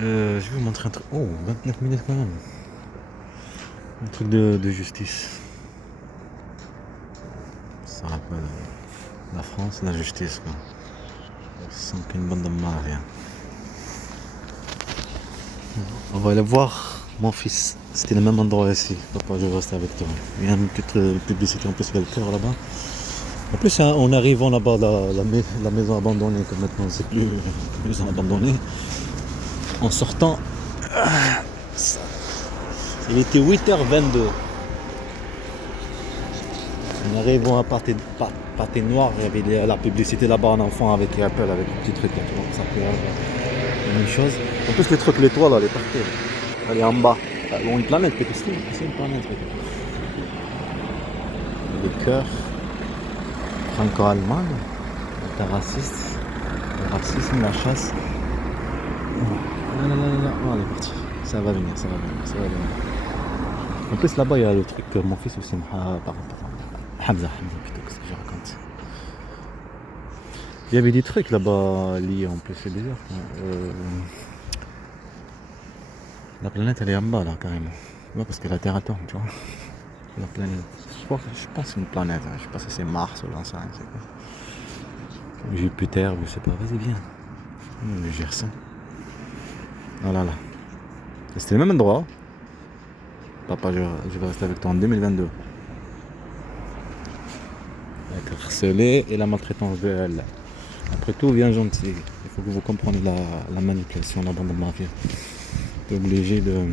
Je vais vous montrer un truc. Oh, 29 minutes quand même. Un truc de justice. Ça rappelle la France, la justice quoi. On sent qu'une bande de mafia. On va aller voir mon fils. C'était le même endroit ici. Papa, je vais rester avec toi. Il y a une petite publicité en plus, il y a le cœur là-bas. En plus, hein, en arrivant là-bas, la maison abandonnée, comme maintenant c'est plus une maison abandonnée. En sortant, il était 8h22. En arrivant à partir noire, il y avait la publicité là-bas en enfant avec Apple, avec un petit truc là, tu vois, ça fait la même chose. En plus, le truc, l'étoile, elle est partie. Elle est en bas. Une planète, peut-être, c'est une planète. Le cœur franco-allemand, raciste, le racisme, la chasse. Là, elle est partie. Ça va venir. En plus, là-bas, il y a le truc que mon fils aussi Hamza, plutôt que ce que je raconte. Il y avait des trucs là-bas liés en plus, c'est bizarre. La planète elle est en bas là carrément. Ouais, parce que la Terre attend, tu vois. La planète. Je pense que c'est une planète, hein. Je sais pas si c'est Mars ou l'ancien, c'est quoi. Jupiter, je sais pas, vas-y viens. Le Gerson. Voilà là. C'était le même endroit. Papa, je vais rester avec toi en 2022. Être harcelé et la maltraitance de elle. Après tout vient gentil. Il faut que vous compreniez la manipulation, la bande de mafia. T'es obligé de...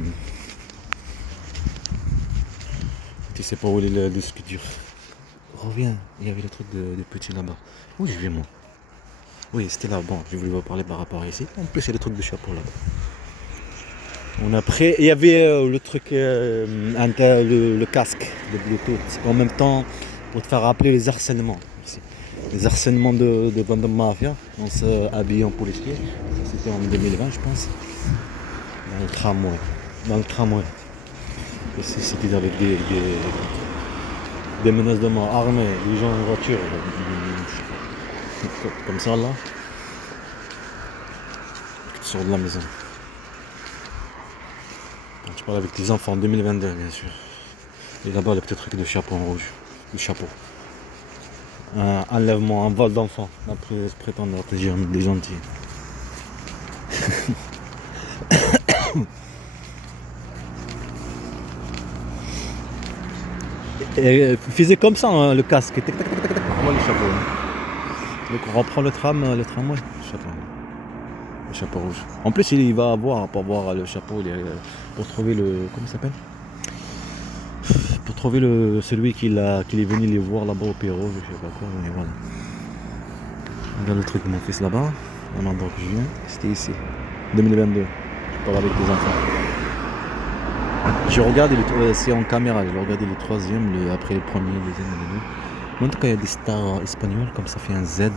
Tu sais pas où est le sculpture. Reviens, il y avait le truc de petit là-bas. Où je vais moi? Oui, c'était là. Bon, je voulais vous parler par rapport à ici. En plus, il y a le truc de chapeau là-bas. On a pris... Il y avait le truc, le casque de Bluetooth. En même temps, pour te faire rappeler les harcèlements. Ici. Les harcèlements de bande de mafia. On s'est habillé en policier. C'était en 2020, je pense. Dans le tramway. Ici, c'était avec des menaces de mort armées, les gens en voiture. Comme ça, là. Tu sors de la maison. Tu parles avec tes enfants en 2022, bien sûr. Et là-bas, le petit truc de chapeau en rouge. Le chapeau. Un enlèvement, un vol d'enfant. Après, se prétendre être des gentils. Et il faisait comme ça, hein, le casque. Tac, tac, tac, tac, tac. Voilà le chapeau. Hein. Donc on reprend le tramway, chapeau. Le chapeau rouge. En plus, il va avoir, pour voir le chapeau, pour trouver le... Comment il s'appelle? Pour trouver celui qui est venu les voir là-bas au Pérou, je sais pas quoi, mais voilà. Regarde le truc de mon fils là-bas, un endroit que je viens, c'était ici, 2022. Je parle avec des enfants. Je regarde, c'est en caméra, je regardais le troisième, après le premier, le deuxième, le deuxième. En tout cas, il y a des stars espagnols, comme ça fait un Z,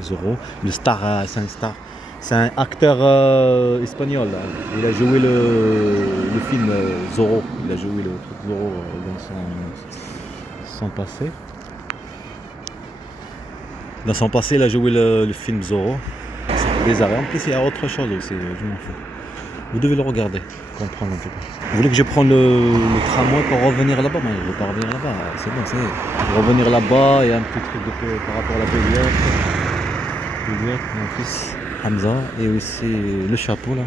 Zorro. Le star, c'est un star. C'est un acteur espagnol. Là. Il a joué le film Zorro. Il a joué le truc Zorro dans son passé. Dans son passé, il a joué le film Zorro. C'est bizarre. En plus, il y a autre chose aussi. Je m'en fous. Vous devez le regarder, comprendre un peu. Vous voulez que je prenne le tramway pour revenir là-bas? Mais je ne vais pas revenir là-bas. C'est bon, c'est. Pour revenir là-bas, il y a un petit truc par rapport à la pédiatre, mon fils. Hamza et aussi le chapeau là.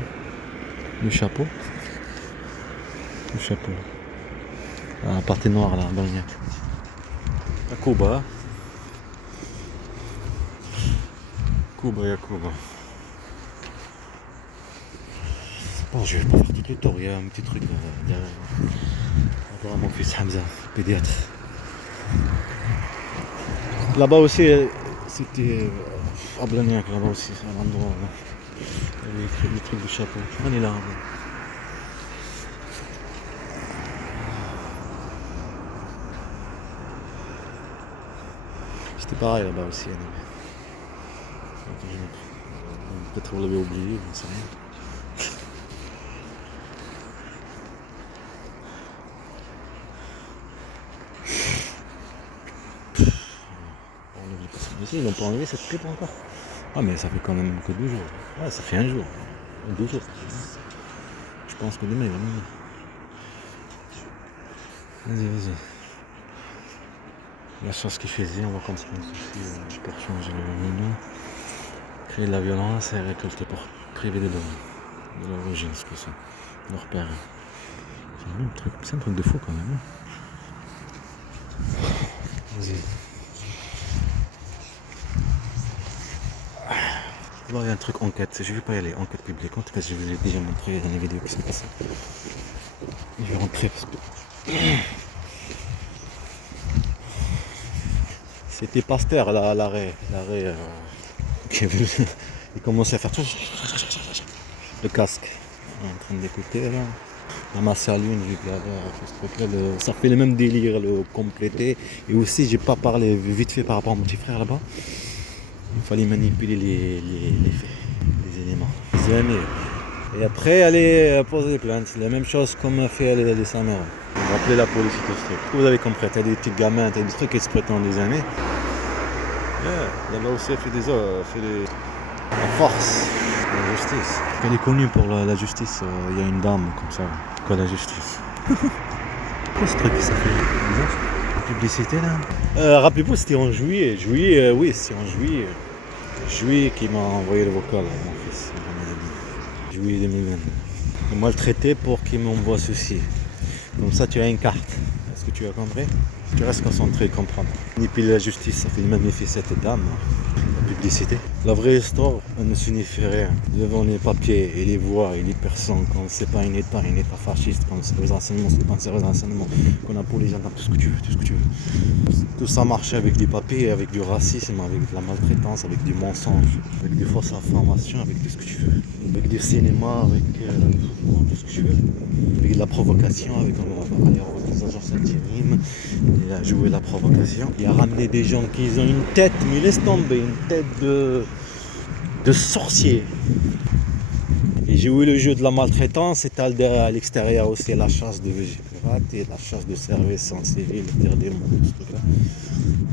Le chapeau. La partie noire là, Bagnac. À Cuba. Cuba. Bon, je vais pas faire tout le tour, il y a un petit truc là, derrière. Encore mon fils Hamza, pédiatre. Là-bas aussi, c'était à Blagnac, là-bas aussi, c'est un endroit là. Les trucs de chapeau. On est là. C'était pareil là-bas aussi. Peut-être vous l'avez oublié, je ne sais rien. Ici, ils n'ont pas enlevé cette clip encore. Ah mais ça fait quand même que 2 jours. Ouais, ça fait un jour. 2 jours. Je pense que demain, il va venir. Vas-y. La chose qu'il faisait, on va continuer ceci. Je peux changer le menu. Créer de la violence et récolter pour priver de l'origine, ce que c'est. Leur père. C'est un truc de fou quand même. Vas-y. Là, il y a un truc enquête. Je vais pas y aller. Enquête publique. En tout cas, je vous ai déjà montré dans les vidéos qui s'est passé. Je vais rentrer parce que. C'était Pasteur là, à l'arrêt. Il commençait à faire le casque. On est en train d'écouter là. Ramasser à l'une, vu qu'il y avait ce truc là. Ça fait le même délire, le compléter. Et aussi, j'ai pas parlé vite fait par rapport à mon petit frère là-bas. Il fallait manipuler les éléments. Les années. Et après, aller poser plainte. C'est la même chose comme a fait sa mère. On va appeler la police et tout ce truc. Vous avez compris, t'as des petits gamins, t'as des trucs qui se prétendent des années. Là aussi, elle fait la force, la justice. Elle est connue pour la justice. Il y a une dame comme ça. Quoi, la justice? Quoi ce truc qui s'appelle la publicité là? Rappelez-vous, c'était en juillet. Oui, c'est en juillet. Juillet qui m'a envoyé le vocal, mon fils. Juillet 2020. Il m'a maltraité pour qu'il m'envoie ceci. Comme ça, tu as une carte. Est-ce que tu as compris? Tu restes concentré, comprendre. Et puis la justice, ça fait le même effet cette dame. La publicité. La vraie histoire, elle ne signifie rien. Devant les papiers et les voix et les personnes, quand c'est pas un État fasciste, quand c'est des renseignements, c'est pas un renseignement, qu'on a pour les gens, tout ce que tu veux. Tout ça marche avec des papiers, avec du racisme, avec de la maltraitance, avec du mensonge, avec des fausses informations, avec tout ce que tu veux. Avec du cinéma, avec tout ce que tu veux. Avec de la provocation, avec des agences d'intérim. Il a joué la provocation. Il a ramené des gens qui ont une tête, mais laisse tomber, une tête de sorcier. Et j'ai joué le jeu de la maltraitance, c'est à l'extérieur aussi la chasse de végétales et la chasse de cerveaux sans civil, interdit le monde, ce truc-là.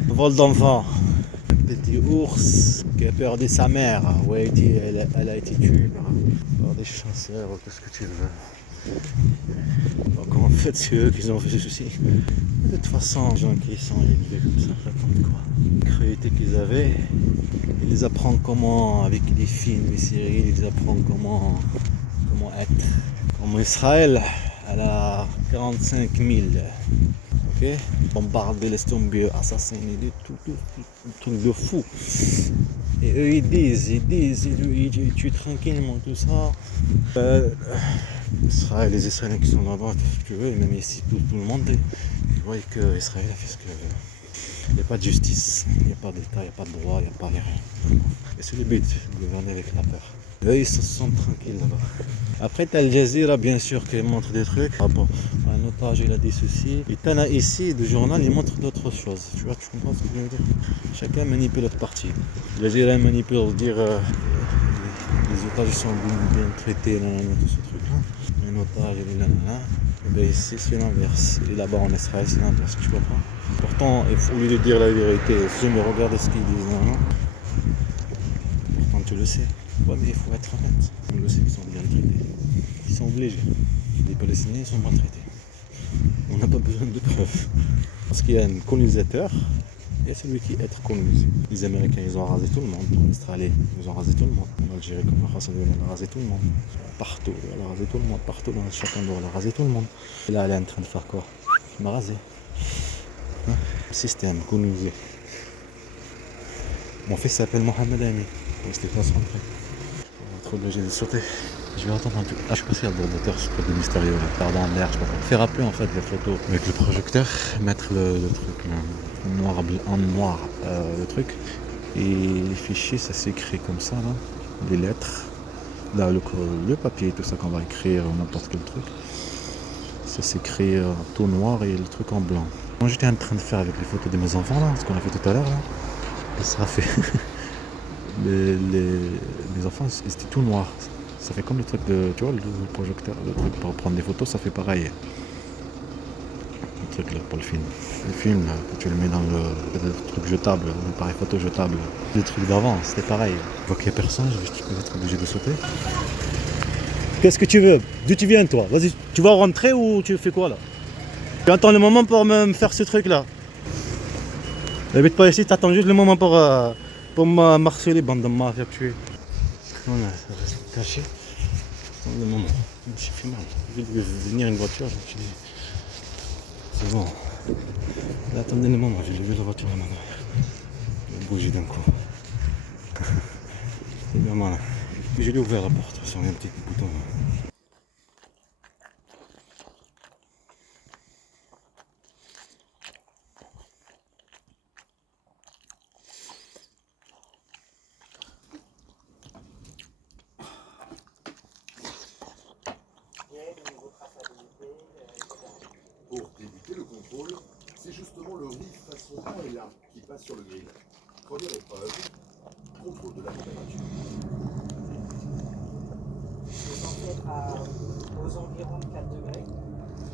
Vol d'enfant. Un petit ours qui a perdu sa mère, elle a été tuée par des chasseurs, tout ce que tu veux. Donc en fait, c'est eux qui ont fait ceci. De toute façon, les gens qui sont élevés comme ça, racontent quoi? La cruauté qu'ils avaient, ils les apprennent comment, avec les films, les séries, ils les apprennent comment être. Comme Israël, elle a 45 000. Ok? Bombarder, laisse tomber, assassiner, tout, un truc de fou. Et eux ils disent, ils tuent tranquillement tout ça. Israël, les Israéliens qui sont là-bas, si tu veux, et même ici, tout le monde, ils voient que Israël a fait ce que. Il n'y a pas de justice, il n'y a pas d'État, il n'y a pas de droit, il n'y a pas rien. Et c'est le but, gouverner avec la peur. Eux, ils se sentent tranquilles là-bas. Après, tu as Al Jazeera, bien sûr, qui montre des trucs. Bon, un otage, il a des soucis. Et tu en as ici, le journal, il montre d'autres choses. Tu vois, tu comprends ce que je veux dire? Chacun manipule l'autre partie. Al Jazeera manipule pour dire les otages sont bien traités, tout ce truc-là. Un otage, il est là. Et bien ici, c'est l'inverse. Et là-bas, en Israël, c'est l'inverse. Tu comprends? Pourtant, au lieu de dire la vérité, mais regarde ce qu'ils disent. Pourtant, tu le sais. Ouais, mais il faut être honnête. On le sait, ils sont bien traités. Ils sont obligés. Les Palestiniens sont maltraités. On n'a pas besoin de preuves. Parce qu'il y a un colonisateur, il y a celui qui est colonisé. Les Américains, ils ont rasé tout le monde. En Australie, ils ont rasé tout le monde. En Algérie, comme la race, on a rasé tout le monde. Partout, elle a rasé tout le monde. Partout dans chaque endroit, elle a rasé tout le monde. Et là, elle est en train de faire quoi? Il m'a rasé. Hein? Système colonisé. Mon fils s'appelle Mohamed Ami. Je l'ai concentré. Trop obligé de sauter. Je vais attendre un peu. Je sais pas si y a le bordateur, ce truc de mystérieux là. Pardon, en l'air, je sais pas. Faire rappeler en fait les photos avec le projecteur, mettre le truc en noir, le truc. Et les fichiers, ça s'écrit comme ça là. Les lettres. Là, le papier, tout ça qu'on va écrire, n'importe quel truc. Ça s'écrit tout noir et le truc en blanc. Moi j'étais en train de faire avec les photos de mes enfants là, ce qu'on a fait tout à l'heure là. Ça sera fait. Les enfants, c'était tout noir. Ça fait comme le truc de, tu vois, le projecteur, le truc pour prendre des photos, ça fait pareil. Le truc là pour le film. Le film, là, quand tu le mets dans le truc jetable, l'appareil photo jetable. Le truc d'avant, c'était pareil. Je vois qu'il n'y a personne, je vais être obligé de sauter. Qu'est-ce que tu veux? D'où tu viens toi? Vas-y, tu vas rentrer ou tu fais quoi là? Tu attends le moment pour me faire ce truc là. N'habite pas ici, t'attends juste le moment pour m'harceler, bande de mafia tuer. Voilà, ça reste caché. Le moment. J'ai fait mal. J'ai vu venir une voiture, je me suis dit. C'est bon. Là, attendez le moment, j'ai levé la voiture là maintenant. Je vais bouger d'un coup. C'est bien malin. Puis j'ai ouvert la porte sur un petit bouton. Pour débuter le contrôle, c'est justement le riz façon paella qui passe sur le grill. Première épreuve, contrôle de la température. C'est censé être aux environs de 4 degrés.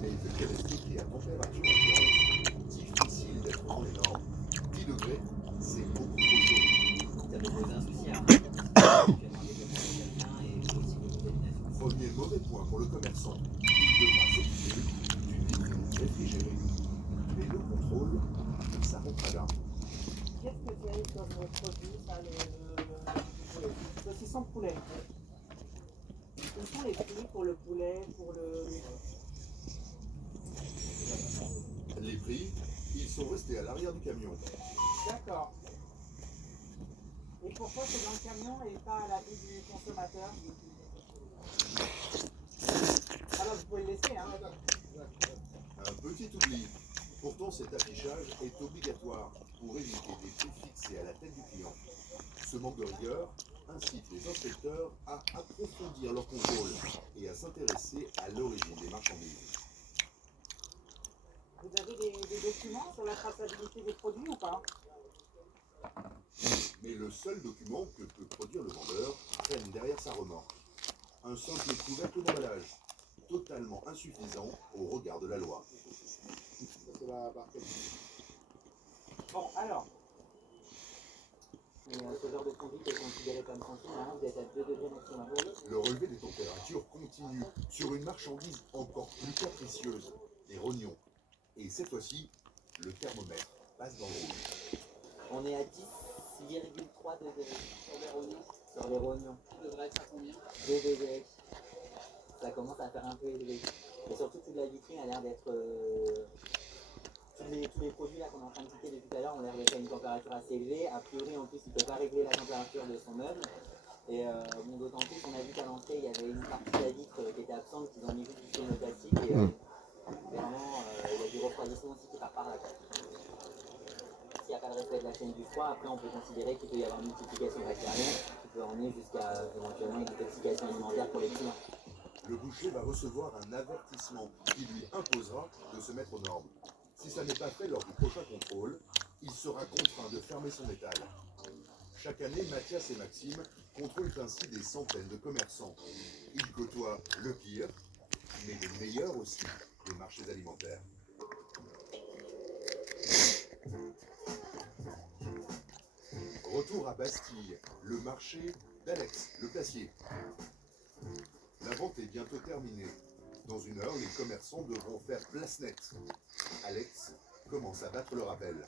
Mais il faut rester pris à température ambiante, difficile d'être dans les normes. 10 degrés, c'est beaucoup trop chaud. Ça peut poser un souci à Premier mauvais point pour le commerçant. Il devra s'occuper d'une vitrine réfrigérée. Mais le contrôle, ça rentre pas là. Qu'est-ce que c'est comme produit, ça, le saucisson poulet? Quels sont les prix pour le poulet, pour le... Les prix, ils sont restés à l'arrière du camion. D'accord. Et pourquoi c'est dans le camion et pas à l'avis du consommateur? Alors vous pouvez le laisser, hein. Un petit oubli. Pourtant, cet affichage est obligatoire pour éviter des prix fixés à la tête du client. Ce manque de rigueur incite les inspecteurs à approfondir leur contrôle et à s'intéresser à l'origine des marchandises. Vous avez des documents sur la traçabilité des produits ou pas? Mais le seul document que peut produire le vendeur traîne derrière sa remorque. Un simple couvercle d'emballage, totalement insuffisant au regard de la loi. Bon, alors. Mais ce genre de conduite est considéré comme sensible, hein, vous êtes à 2 degrés maximum. Le relevé des températures continue sur une marchandise encore plus capricieuse, les rognons. Et cette fois-ci, le thermomètre passe dans le rouge. On est à 10,3 degrés sur les rognons. Sur les rognons. Ça devrait être à combien? 2 degrés. Ça commence à faire un peu élevé. Et surtout, toute la vitrine a l'air d'être... tous les produits là qu'on est en train de citer depuis tout à l'heure ont l'air d'être à une température assez élevée. A priori, en plus, il ne peut pas régler la température de son meuble. Et bon, d'autant plus, on a vu qu'à l'entrée, il y avait une partie de la vitre qui était absente, qu'ils ont mis juste du pneumatique. Et vraiment, il y a du refroidissement aussi qui part par là. S'il n'y a pas de respect de la chaîne du froid, après, on peut considérer qu'il peut y avoir une multiplication bactérienne qui peut emmener jusqu'à éventuellement une intoxication alimentaire pour les clients. Le boucher va recevoir un avertissement qui lui imposera de se mettre aux normes. Si ça n'est pas fait lors du prochain contrôle, il sera contraint de fermer son étal. Chaque année, Mathias et Maxime contrôlent ainsi des centaines de commerçants. Ils côtoient le pire, mais les meilleurs aussi des marchés alimentaires. Retour à Bastille, le marché d'Alex, le placier. La vente est bientôt terminée. Dans une heure, les commerçants devront faire place nette. Alex commence à battre le rappel.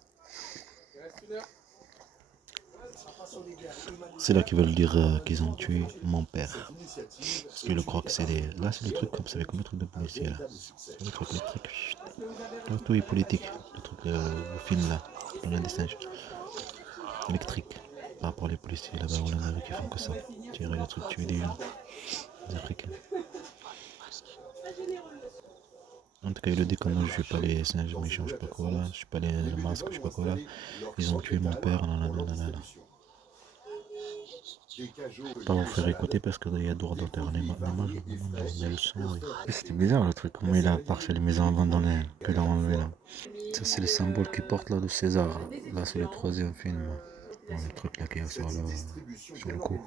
C'est là qu'ils veulent dire qu'ils ont tué mon père. Parce que je crois que c'est des... Là, c'est des trucs comme ça, avec comme le truc de policier là. C'est le truc électrique. Là, tout est politique. Le truc, le film là, dans l'un des singes. Électrique. Par rapport aux policiers là-bas, on en a qui font que ça. Tirer le truc, tuer des gens. Des Africains. En tout cas, il a dit que moi je suis pas les singes méchants, je sais pas quoi là, je suis pas les masques, je sais pas quoi là. Ils ont tué mon père, nanana. Pas vous faire écouter parce qu'il y a droit d'auteur, les images, il y a le son. C'était bizarre le truc, comment il a parfait les maisons abandonnées, que l'a enlevé là. Ça c'est le symbole qu'il porte là de César. Là c'est le troisième film. Le truc là qui est sur le cou.